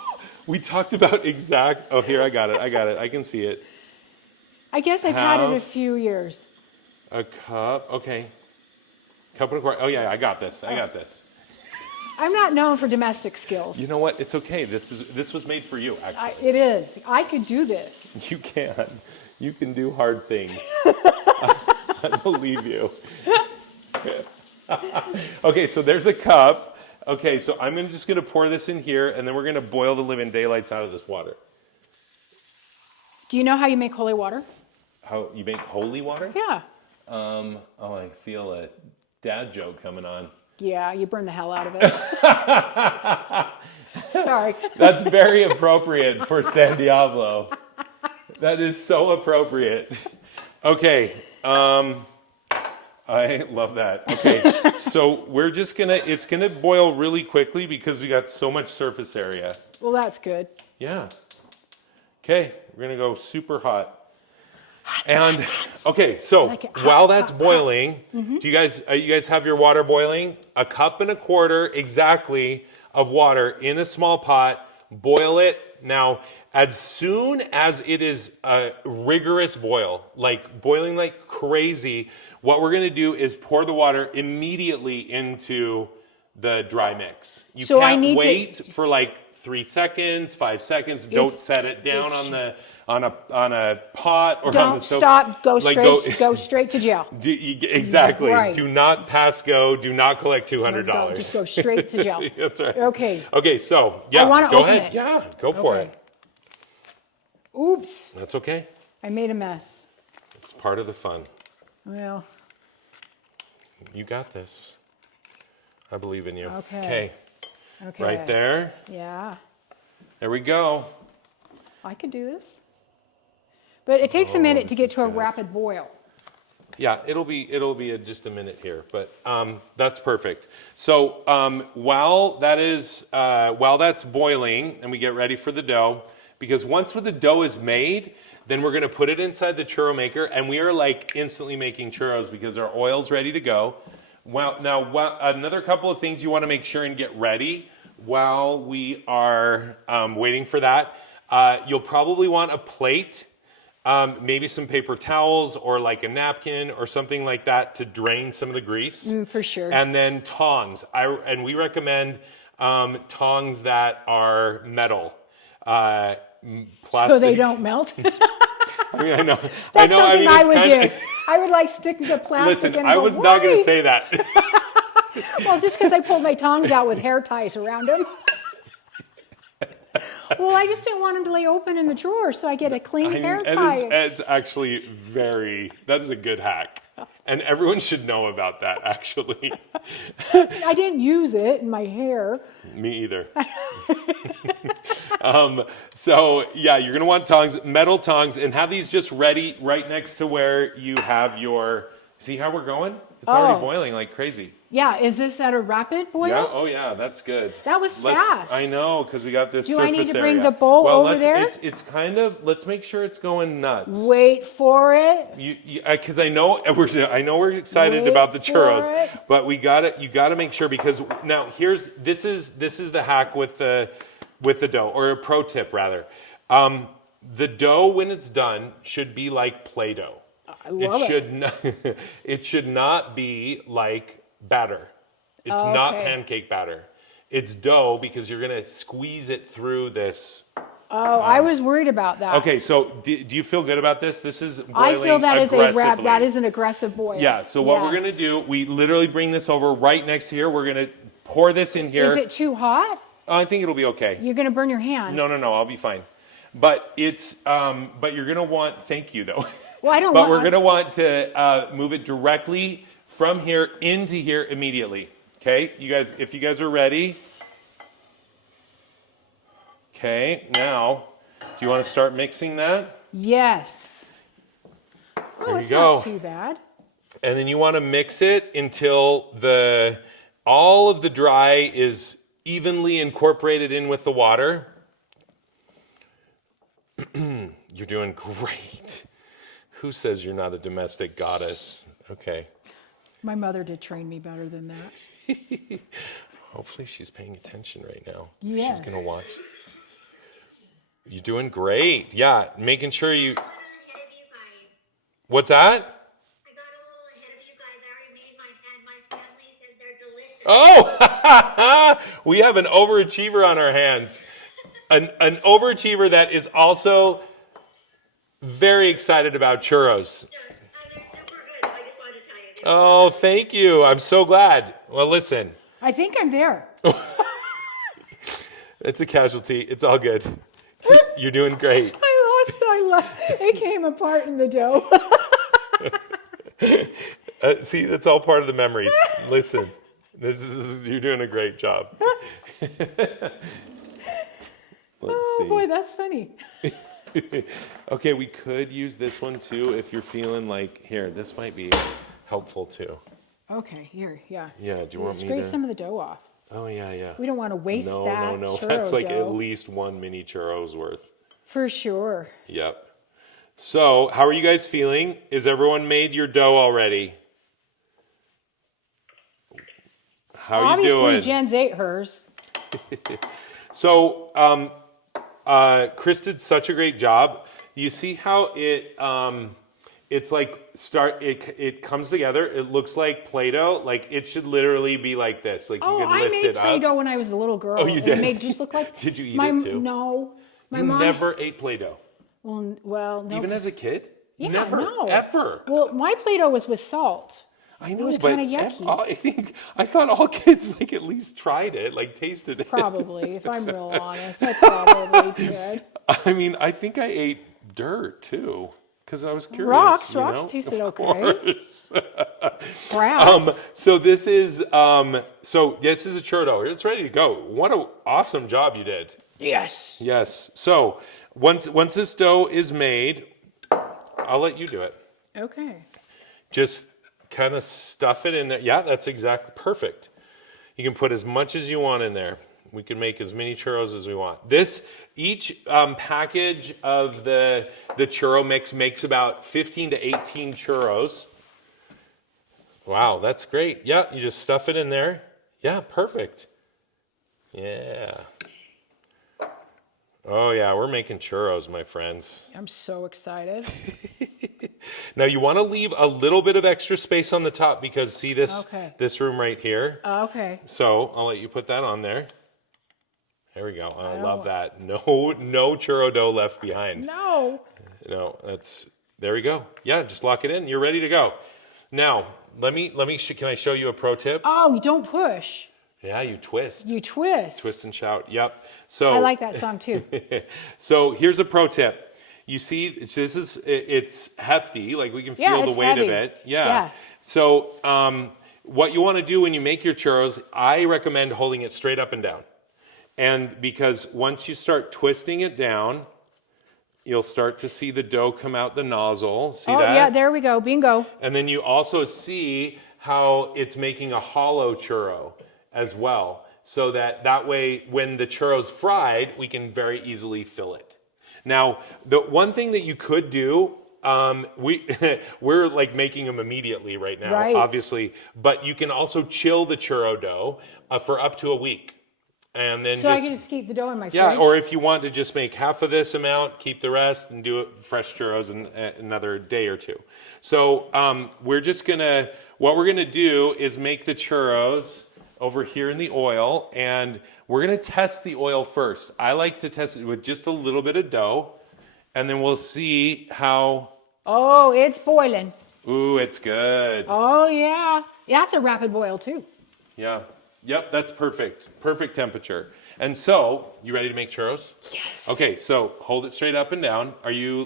We talked about exact. Oh, here I got it. I can see it. I guess I've had it a few years. A cup. Okay. Cup and a quarter. Oh yeah, I got this. I'm not known for domestic skills. You know what? It's okay. This was made for you, actually. It is. I could do this. You can. You can do hard things. I believe you. Okay, so there's a cup. Okay, so I'm just going to pour this in here, and then we're going to boil the living daylights out of this water. Do you know how you make holy water? How you make holy water? Yeah. I feel a dad joke coming on. Yeah, you burn the hell out of it. Sorry. That's very appropriate for San Diablo. That is so appropriate. Okay. I love that. Okay. So we're just it's gonna boil really quickly because we got so much surface area. Well, that's good. Yeah. Okay. We're gonna go super hot. And okay, so like it hot, while that's hot, boiling, do you guys have your water boiling? 1.25 cups exactly of water in a small pot. Boil it. Now, as soon as it is a rigorous boil, like boiling like crazy, what we're going to do is pour the water immediately into the dry mix. You So I can't need wait for like 3 seconds, 5 seconds. Don't set it down on a pot or on the Don't stove. stop. Go Like, straight. Go straight to jail. Exactly. Right. Do not pass go. Do not collect $200. Just go straight to jail. That's right. Okay. Okay. So yeah, wanna go open ahead. it. Yeah, go for Okay. it. Oops. That's okay. I made a mess. It's part of the fun. Well. You got this. I believe in you. Okay. Okay. Right there. Yeah. There we go. I could do this. But it takes a minute to this get is to a good. rapid boil. Yeah, it'll be just a minute here, but that's perfect. So while that's boiling and we get ready for the dough, because once the dough is made, then we're going to put it inside the churro maker, and we are like instantly making churros because our oil's ready to go. Well, now another couple of things you want to make sure and get ready while we are waiting for that. You'll probably want a plate. Maybe some paper towels or like a napkin or something like that to drain some of the grease. For sure. And then tongs. And we recommend tongs that are metal. Plastic. So they don't melt. I mean, I know. That's something I it's would kinda- do. I would like stick to plastic Listen, and I go, was not going "Why?" to say that. Well, just because I pulled my tongs out with hair ties around them. Well, I just didn't want them to lay open in the drawer, so I get a clean hair tie. It's actually that is a good hack. And everyone should know about that, actually. I didn't use it in my hair. Me either. So yeah, you're gonna want tongs, metal tongs, and have these just ready right next to where you have your. See how we're going? It's already boiling like crazy. Yeah, is this at a rapid boil? Yeah. Oh yeah, that's good. That was fast. I know, because we got this Do I surface need to bring area. the bowl over there? It's kind of. Let's make sure it's going nuts. Wait for it. Because I know we're excited Wait about the for churros, it. but you got to make sure, because now this is the hack with the dough, or a pro tip rather. The dough, when it's done, should be like Play-Doh. I love it. Should not, it should not be like batter. It's not Okay. pancake batter. It's dough, because you're gonna squeeze it through this. Oh, I was worried about that. Okay, so do you feel good about this? This is boiling I feel that is aggressively. that is an aggressive boil. Yeah, so what we're going to do, we literally bring this over right next here. We're going to pour this in here. Is it too hot? I think it'll be okay. You're going to burn your hand. No, I'll be fine. But but you're going to want, thank you though. Well, I don't But want. we're going to want to move it directly from here into here immediately. Okay, if you guys are ready. Okay, now, do you want to start mixing that? Yes. Oh, There you it's go. not too bad. And then you want to mix it until all of the dry is evenly incorporated in with the water. You're doing great. Who says you're not a domestic goddess? Okay. My mother did train me better than that. Hopefully she's paying attention right now. Yes. She's going to watch. You're doing great. Yeah, making sure you... Ahead of you guys. What's that? I got a little ahead of you guys. I already made mine, and my family says they're delicious. Oh, we have an overachiever on our hands. An overachiever that is also very excited about churros. They're super good. I just wanted to tell you. Oh, thank you. I'm so glad. Well, listen, I think I'm there. it's a casualty. It's all good. You're doing great. I lost. It came apart in the dough. See, that's all part of the memories. Listen, you're doing a great job. Let's Oh see. boy, that's funny. Okay, we could use this one too if you're feeling like, here, this might be helpful too. Okay, here, yeah. Yeah, do you want me Scrape to? some of the dough off. Oh, yeah. We don't want to waste No. that That's churro like dough. at least one mini churro's worth. For sure. Yep. So, how are you guys feeling? Is everyone made your dough already? How are you doing? Obviously, Jen's ate hers. So, Chris did such a great job. You see how it's like it comes together. It looks like Play-Doh. Like it should literally be like this. Like you could I lift made it up. Play-Doh when I was a little girl. Oh, you and did? It made just look like. Did you eat it too? No. My You mom. never ate Play-Doh, Well, no. even as a kid. Yeah, Never, no. ever. Well, my Play-Doh was with salt. I know, was but kinda yucky. I thought all kids like at least tried it, like tasted it. Probably, if I'm real honest, I probably did. I mean, I think I ate dirt too, because I was curious. Rocks you know? tasted Of okay. course. Perhaps. So this is a churro dough. It's ready to go. What an awesome job you did. Yes. Yes. So once this dough is made, I'll let you do it. Okay. Just kind of stuff it in there. Yeah, that's exactly perfect. You can put as much as you want in there. We can make as many churros as we want. Each package of the churro mix makes about 15 to 18 churros. Wow, that's great. Yeah, you just stuff it in there. Yeah, perfect. Yeah. Oh yeah, we're making churros, my friends. I'm so excited. Now you want to leave a little bit of extra space on the top because see this room right here? Okay. So I'll let you put that on there. There we go. I love that. No churro dough left behind. No. No, there we go. Yeah, just lock it in. You're ready to go. Now, can I show you a pro tip? Oh, you don't push. Yeah, you twist. You twist. Twist and shout. Yep. So I like that song too. So here's a pro tip. You see, it's hefty. Like we can feel the it's weight heavy. of it. Yeah. So what you want to do when you make your churros, I recommend holding it straight up and down. And because once you start twisting it down, you'll start to see the dough come out the nozzle. See that? Oh, yeah, there we go. Bingo. And then you also see how it's making a hollow churro as well. So that way, when the churro's fried, we can very easily fill it. Now, the one thing that you could do, we're like making them immediately right now, Right. obviously, but you can also chill the churro dough for up to a week. And then So I can just keep the dough in my fridge? yeah, or if you want to just make half of this amount, keep the rest, and do it fresh churros in another day or two. So what we're gonna do is make the churros over here in the oil, and we're gonna test the oil first. I like to test it with just a little bit of dough, and then we'll see how. Oh, it's boiling. Ooh, it's good. Oh, yeah. That's a rapid boil too. Yeah. Yep, that's perfect. Perfect temperature. And so, you ready to make churros? Yes. Okay, so hold it straight up and down.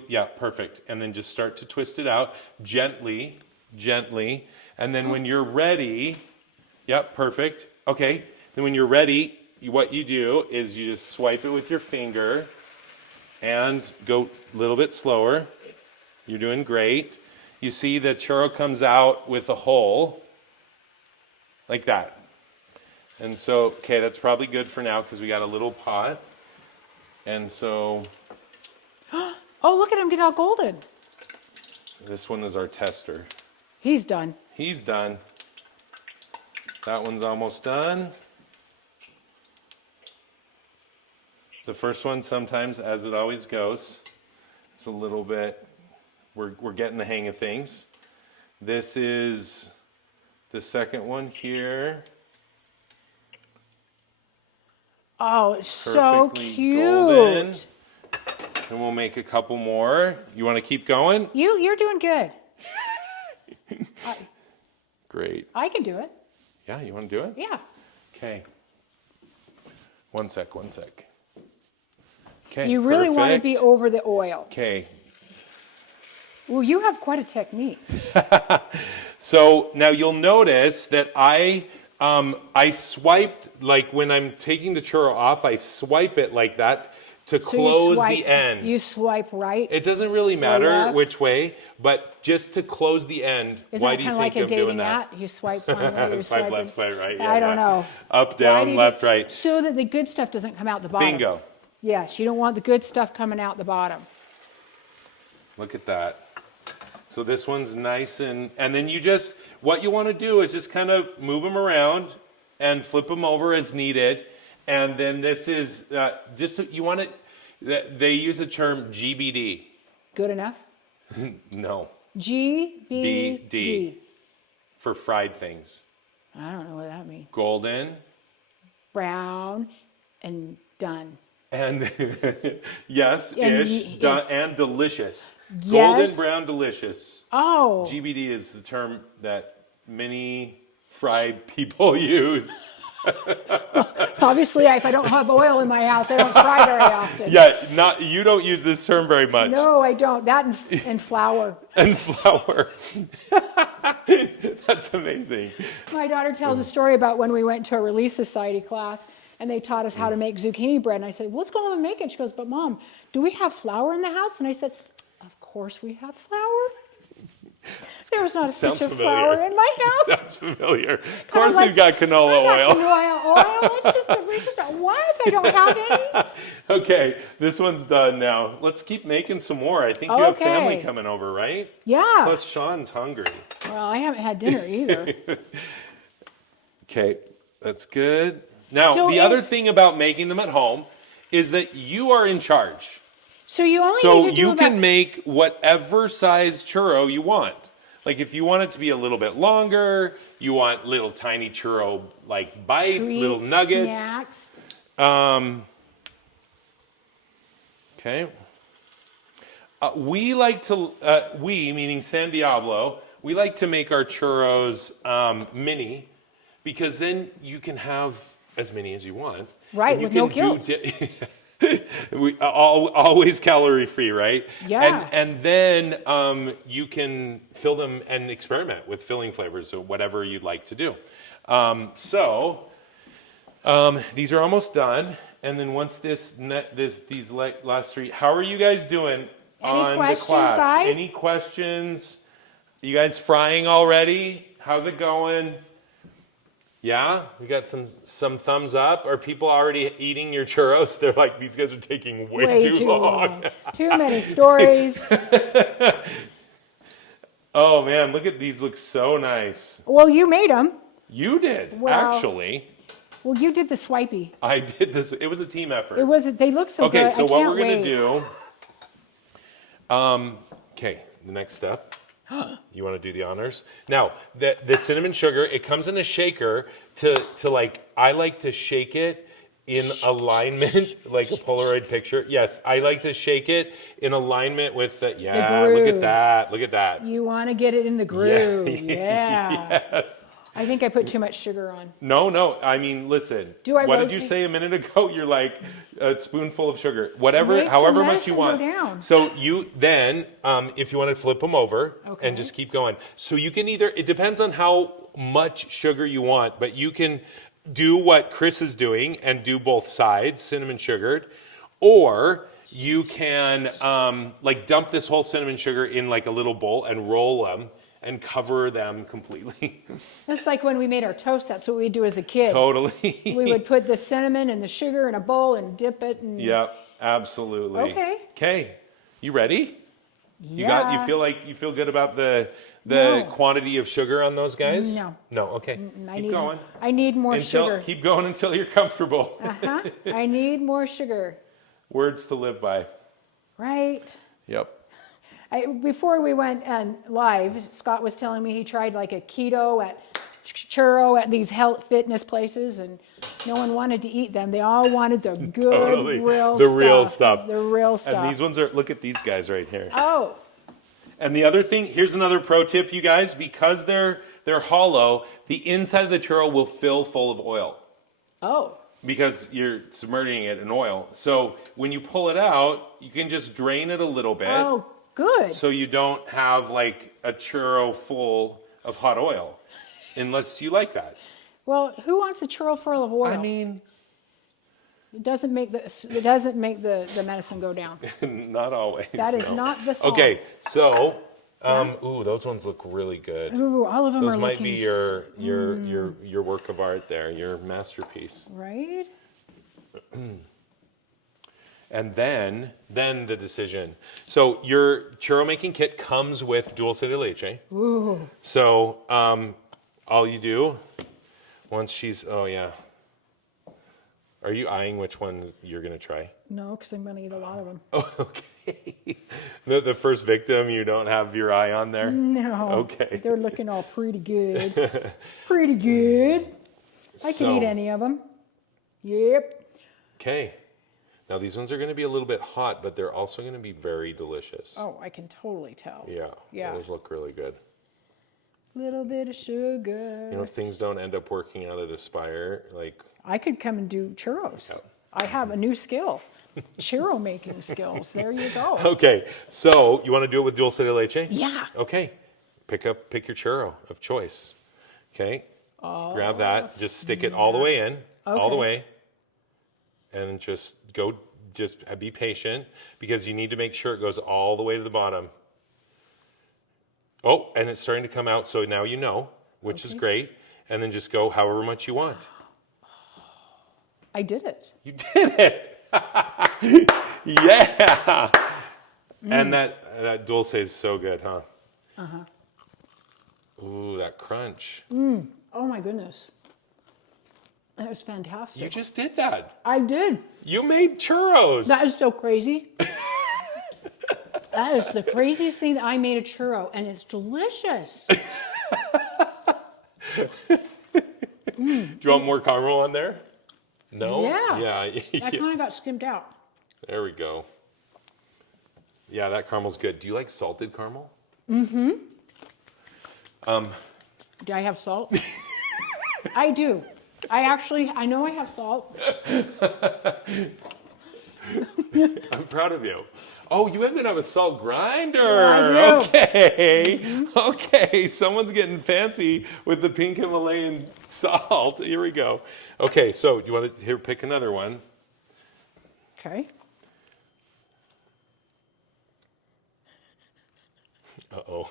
Yeah, perfect. And then just start to twist it out gently. And then when you're ready, yep, perfect. Okay, then when you're ready, what you do is you just swipe it with your finger and go a little bit slower. You're doing great. You see the churro comes out with a hole like that. And so, okay, that's probably good for now because we got a little pot. And so... Oh, look at him get all golden. This one is our tester. He's done. He's done. That one's almost done. The first one sometimes, as it always goes, it's a little bit... We're getting the hang of things. This is the second one here. Oh, it's so Perfectly cute. golden. And we'll make a couple more. You want to keep going? You're doing good. Great. I can do it. Yeah, you want to do it? Yeah. Okay. One sec. Okay. You really want to perfect. be over the oil. Okay. Well, you have quite a technique. So now you'll notice that I swiped, like when I'm taking the churro off, I swipe it like that to close the end. You swipe right. It doesn't really matter left? which way, but just to close the end. Isn't Why it do you kind of think like a I'm doing dating that? app? You swipe one way, you're Swipe swiping. left, swipe right. Yeah, I don't know. Up, Why down, do you left, do- right. So that the good stuff doesn't come out the bottom. Bingo. Yes, you don't want the good stuff coming out the bottom. Look at that. So this one's nice and then what you want to do is just kind of move them around and flip them over as needed. And then this is you want it, they use the term GBD. Good enough? No. GBD. for fried things. I don't know what that means. Golden Brown and done. and yes, And ish, done, and delicious. Yes. Golden brown delicious. Oh. GBD is the term that many fried people use. Obviously, if I don't have oil in my house, I don't fry very often. Yeah, you don't use this term very much. No, I don't. That and flour. And flour. That's amazing. My daughter tells a story about when we went to a Relief Society class and they taught us how to make zucchini bread. And I said, what's going on with making it? She goes, but Mom, do we have flour in the house? And I said, of course we have flour. There was not a stitch of flour in my house. Sounds familiar. Of course, we've got canola oil. Oh, Canola oil. It's just what? I don't have any. Okay, this one's done now. Let's keep making some more. I think you have family Okay. coming over, right? Yeah. Plus, Sean's hungry. Well, I haven't had dinner either. Okay, that's good. Now, So the other thing about making them at home is that you are in charge. So you only So need to do you can about, make whatever size churro you want. Like if you want it to be a little bit longer, you want little tiny churro like bites, little treats, nuggets. snacks. Okay. We like to, we meaning San Diablo, we like to make our churros mini because then you can have as many as you want. Right, And you with no can guilt. we always calorie free, right? Yeah. And then you can fill them and experiment with filling flavors or whatever you'd like to do. These are almost done. And then once these last three, how are you guys doing on the questions, class? guys? Any questions? You guys frying already? How's it going? Yeah, we got some thumbs up. Are people already eating your churros? They're like, these guys are taking way too long. Too many stories. Oh man, look at these, look so nice. Well, you made them. You did, Well, actually. Well, you did the swipey. I did this, it was a team effort. It was. They look so good. Okay, so I what can't we're gonna wait. do, okay, the next step. You want to do the honors? Now, the cinnamon sugar, it comes in a shaker to like, I like to shake it in alignment, like a Polaroid picture. Yes, I like to shake it in alignment with look at grooves. that, look at that. You want to get it in the groove. Yeah. Yes. I think I put too much sugar on. No, I mean, listen. Do I what did you rotate? say a minute ago? You're like a spoonful of sugar. Whatever, Makes the however much you medicine want. go down. So you then, if you want to flip them over Okay. and just keep going. So you can either, it depends on how much sugar you want, but you can do what Chris is doing and do both sides, cinnamon sugared, or you can like dump this whole cinnamon sugar in like a little bowl and roll them and cover them completely. That's like when we made our toast. That's what we'd do as a kid. Totally. We would put the cinnamon and the sugar in a bowl and dip it. And Yep, absolutely. Okay. Okay, you ready? Yeah. You feel good about the No. quantity of sugar on those guys? No. No, okay. Keep going. I need more sugar. Keep going until you're comfortable. Uh-huh. I need more sugar. Words to live by. Right. Yep. Before we went live, Scott was telling me he tried like a keto at churro at these health fitness places, and no one wanted to eat them. They all wanted the good, Totally. real The stuff. real stuff. The real stuff. And these ones are, look at these guys right here. Oh, And the other thing, here's another pro tip, you guys, because they're hollow, the inside of the churro will fill full of oil. oh. Because you're submerging it in oil. So when you pull it out, you can just drain it a little bit. Oh, good. So you don't have like a churro full of hot oil. Unless you like that. Well, who wants a churro full of oil? I mean, it doesn't make the medicine go down. not always. That is no. not the song. Okay, so ooh, those ones look really good. Ooh, all of them Those are might looking be your work of art there, your masterpiece. right. And then the decision. So your churro making kit comes with dulce de leche. Ooh. So all you do, once she's, oh yeah. Are you eyeing which one you're gonna try? No, because I'm going to eat a lot of them. Oh, okay. The first victim, you don't have your eye on there? No. Okay. They're looking all pretty good. Pretty good. I can eat any of them. Yep. Okay. Now these ones are going to be a little bit hot, but they're also going to be very delicious. Oh, I can totally tell. Yeah. Those look really good. Little bit of sugar. You know, if things don't end up working out at Aspire, like... I could come and do churros. Yeah. I have a new skill. Churro-making skills. There you go. Okay, so you want to do it with dulce de leche? Yeah. Okay. Pick your churro of choice. Okay. Grab that. Just stick it all the way in. All the Okay. way. And just be patient because you need to make sure it goes all the way to the bottom. Oh, and it's starting to come out, so now you know, which is great. And then just go however much you want. I did it. You did it. Yeah. And that dulce is so good, huh? Ooh, that crunch. Oh my goodness. That was fantastic. You just did that. I did. You made churros. That is so crazy. That is the craziest thing that I made a churro, and it's delicious. Do you want more caramel on there? No? Yeah. Yeah. That kind of got skimmed out. There we go. Yeah, that caramel's good. Do you like salted caramel? Do I have salt? I do. I know I have salt. I'm proud of you. Oh, you even have a salt grinder. I do. Okay. Okay. Someone's getting fancy with the pink Himalayan salt. Here we go. Okay, so do you want to pick another one? Okay. Uh-oh.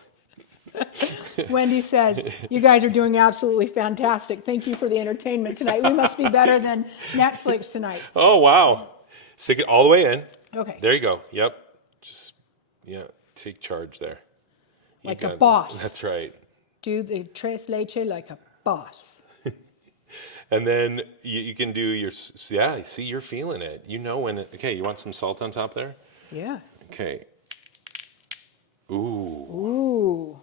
Wendy says, you guys are doing absolutely fantastic. Thank you for the entertainment tonight. We must be better than Netflix tonight. Oh, wow. Stick it all the way in. Okay. There you go. Yep. Just, take charge there. Like a boss. That's right. Do the tres leche like a boss. And then you can do your, see, you're feeling it. You know when okay, you want some salt on top there? Yeah. Okay. Ooh. Ooh.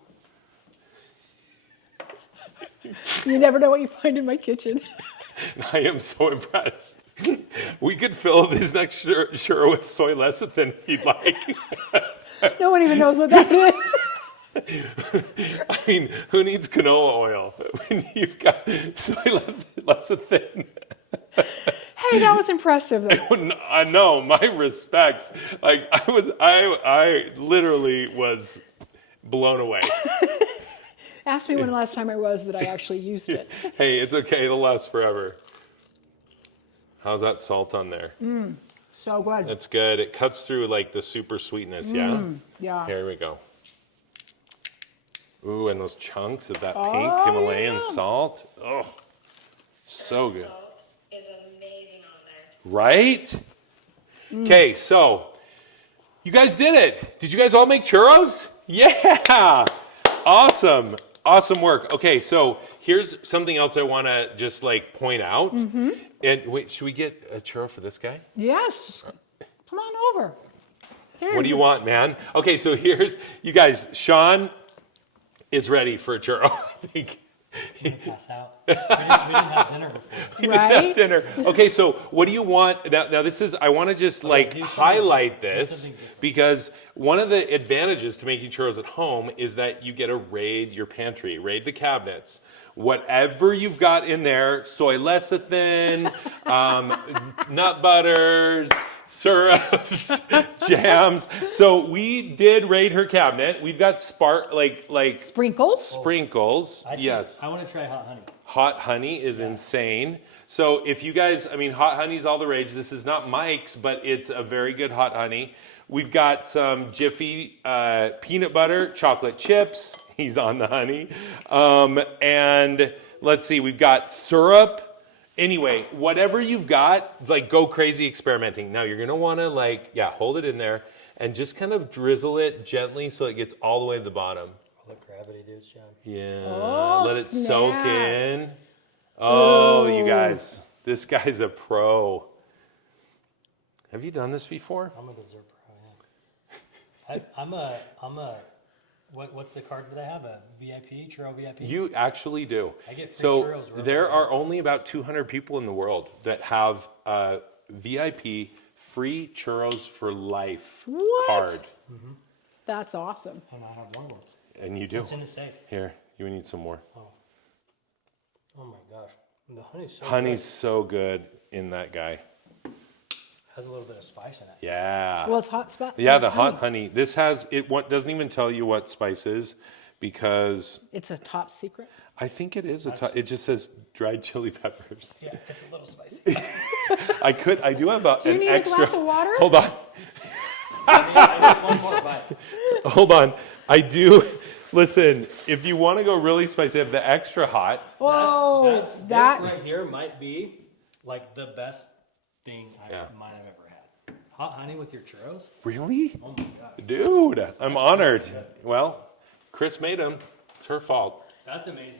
You never know what you find in my kitchen. I am so impressed. We could fill this next churro with soy lecithin if you'd like. No one even knows what that is. I mean, who needs canola oil when you've got soy lecithin? Hey, that was impressive though. I know, my respects. Like I literally was blown away. Ask me when the last time I was that I actually used it. Hey, it's okay. It'll last forever. How's that salt on there? So good. It's good. It cuts through like the super sweetness. Yeah. Yeah. Here we go. Ooh, and those chunks of that pink Himalayan salt. Oh, so good. Is amazing on there. Right? Okay, so you guys did it. Did you guys all make churros? Yeah. Awesome. Awesome work. Okay, so here's something else I want to just like point out. And wait, should we get a churro for this guy? Yes. Come on over. There What do you want, man? Okay, so here's, you guys, Sean is ready for a churro. I think. Pass out. We didn't have dinner before. He didn't have dinner. Okay, so what do you want? Now this is, I want to just like do something highlight different. Do this something different. because one of the advantages to making churros at home is that you get to raid your pantry, raid the cabinets. Whatever you've got in there, soy lecithin, nut butters, syrups, jams. So we did raid her cabinet. We've got Sprinkles. sprinkles. Yes. I want to try hot honey. Hot honey is insane. So if you guys, I mean, hot honey's all the rage. This is not Mike's, but it's a very good hot honey. We've got some Jiffy peanut butter, chocolate chips. He's on the honey. And let's see, we've got syrup. Anyway, whatever you've got, like go crazy experimenting. Now you're gonna wanna hold it in there and just kind of drizzle it gently so it gets all the way to the bottom. Let gravity do its job. Yeah, Oh, let it snap. soak in. Oh, you guys, this guy's a pro. Have you done this before? I'm a dessert pro. I'm a, what's the card that I have? A VIP, Churro VIP? You actually do. I get free So churros wherever there I are only about 200 people in the world that have a VIP free churros for life What? card. That's awesome. And I have one more. And you do. It's in the safe. Here, you need some more. Oh my gosh. And the honey's so Honey's so good in that guy. good. Has a little bit of spice in it. Yeah. Well, it's hot spot. Yeah, the hot honey. This has it. What doesn't even tell you what spice is, because It's a top secret. I think it is it just says dried chili peppers. Yeah, it's a little spicy. I do have Do you an need extra. a glass of water? Hold on. I need one more bite. Hold on. I do. Listen, if you want to go really spicy, I have the extra hot. Whoa, that This right here might be like the best thing I Yeah. might have ever had. Hot honey with your churros? Really? Oh my gosh. Dude, I'm honored. Well, Chris made them. It's her fault. That's amazing.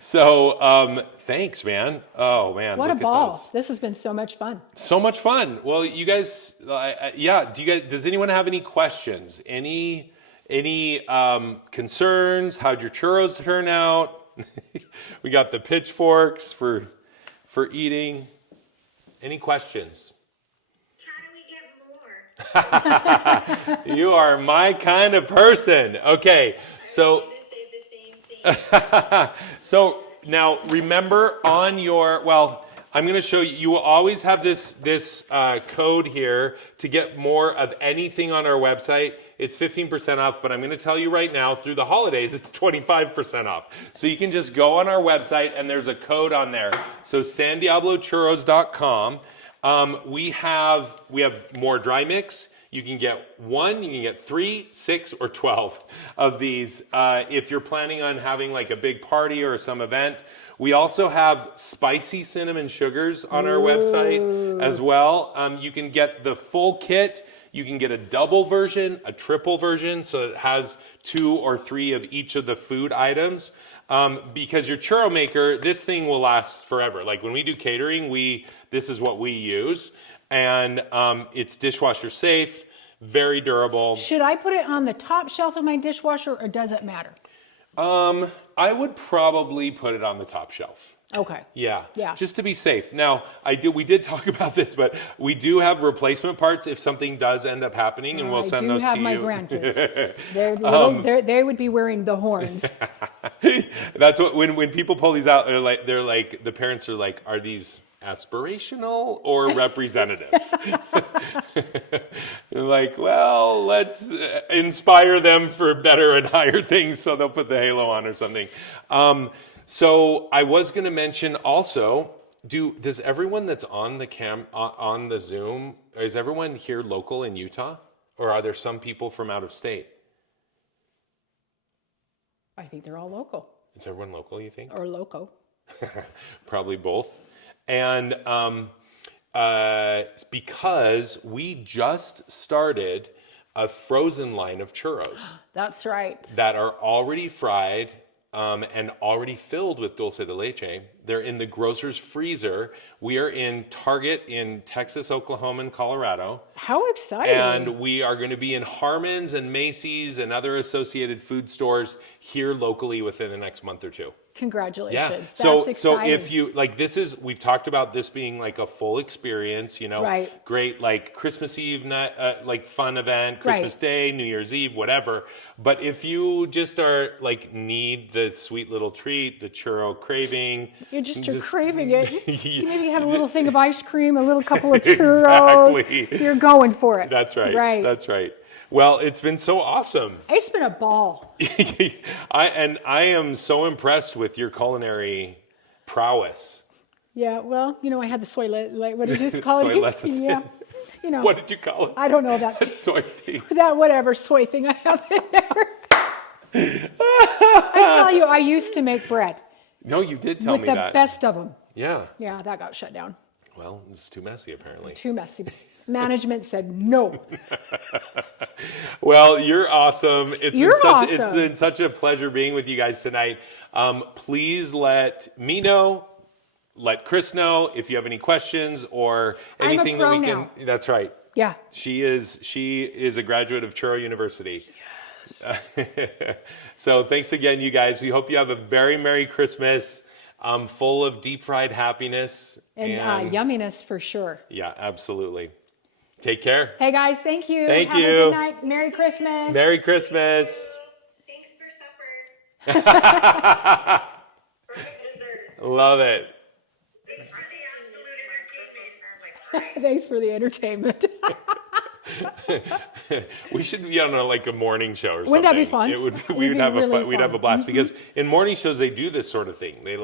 So, thanks, man. Oh, man. what a look at ball. those. This has been so much fun. So much fun. Well, you guys, yeah. Does anyone have any questions? Any concerns? How'd your churros turn out? We got the pitchforks for eating. Any questions? How do we get more? You are my kind of person. Okay, so To say the same thing. so now remember on your, well, I'm going to show you, you will always have this code here to get more of anything on our website. It's 15% off, but I'm going to tell you right now, through the holidays, it's 25% off. So you can just go on our website and there's a code on there. So sandiablochurros.com. We have more dry mix. You can get 1, you can get 3, 6, or 12 of these if you're planning on having like a big party or some event. We also have spicy cinnamon sugars on our website as well. You can get the full kit. You can get a double version, a triple version, so it has 2 or 3 of each of the food items. Because your churro maker, this thing will last forever. Like when we do catering, this is what we use. And it's dishwasher safe, very durable. Should I put it on the top shelf of my dishwasher or does it matter? I would probably put it on the top shelf. Okay. Yeah. Yeah. Just to be safe. Now, we did talk about this, but we do have replacement parts if something does end up happening, and we'll send those to you. I do have my grandkids. They would be wearing the horns. That's what when people pull these out, they're like the parents are like, are these aspirational or representative? They're like, well, let's inspire them for better and higher things, so they'll put the halo on or something. So I was going to mention also, does everyone that's on the on the Zoom, is everyone here local in Utah, or are there some people from out of state? I think they're all local Is everyone local, you think? or loco. Probably both. And because we just started a frozen line of churros That's right. that are already fried and already filled with dulce de leche. They're in the grocer's freezer. We are in Target in Texas, Oklahoma, and Colorado. How exciting. And we are going to be in Harmon's and Macy's and other associated food stores here locally within the next month or 2. Congratulations. Yeah. That's So exciting. if you like, we've talked about this being like a full experience, Right. Great, like Christmas Eve night, like fun event, Christmas Day, New Year's Eve, whatever. But if you just are like need the sweet little treat, the churro craving, You're craving it. You maybe have a little thing of ice cream, a little couple of churros. Exactly. You're going for it. That's right. Right. That's right. Well, it's been so awesome. It's been a ball. I am so impressed with your culinary prowess. Yeah, well, I had the soy, what did you call Soy it? lecithin. Yeah. What did you call it? I don't know that Soy thing. that whatever soy thing I have in there. I tell you, I used to make bread No, you did tell with me the that. best of them. Yeah. Yeah, that got shut down. Well, it's too messy apparently. Too messy. Management said no. Well, you're awesome. It's Awesome. been such a pleasure being with you guys tonight. Please let me know, let Chris know if you have any questions or anything pro that we now. can. That's right. Yeah. She is a graduate of Churro University. So thanks again, you guys. We hope you have a very Merry Christmas, full of deep fried happiness And yumminess for sure. Yeah, absolutely. Take care. Hey guys, thank you. Thank Have you. a good night. Merry Christmas. Merry Christmas. Thanks for supper. Perfect dessert. Love it. Thanks for the absolute entertainment. Thanks for the entertainment. We should be on a morning show or something. Wouldn't that be fun? It would. It'd We'd be have really we'd have a fun. blast because in morning shows they do this sort of thing. They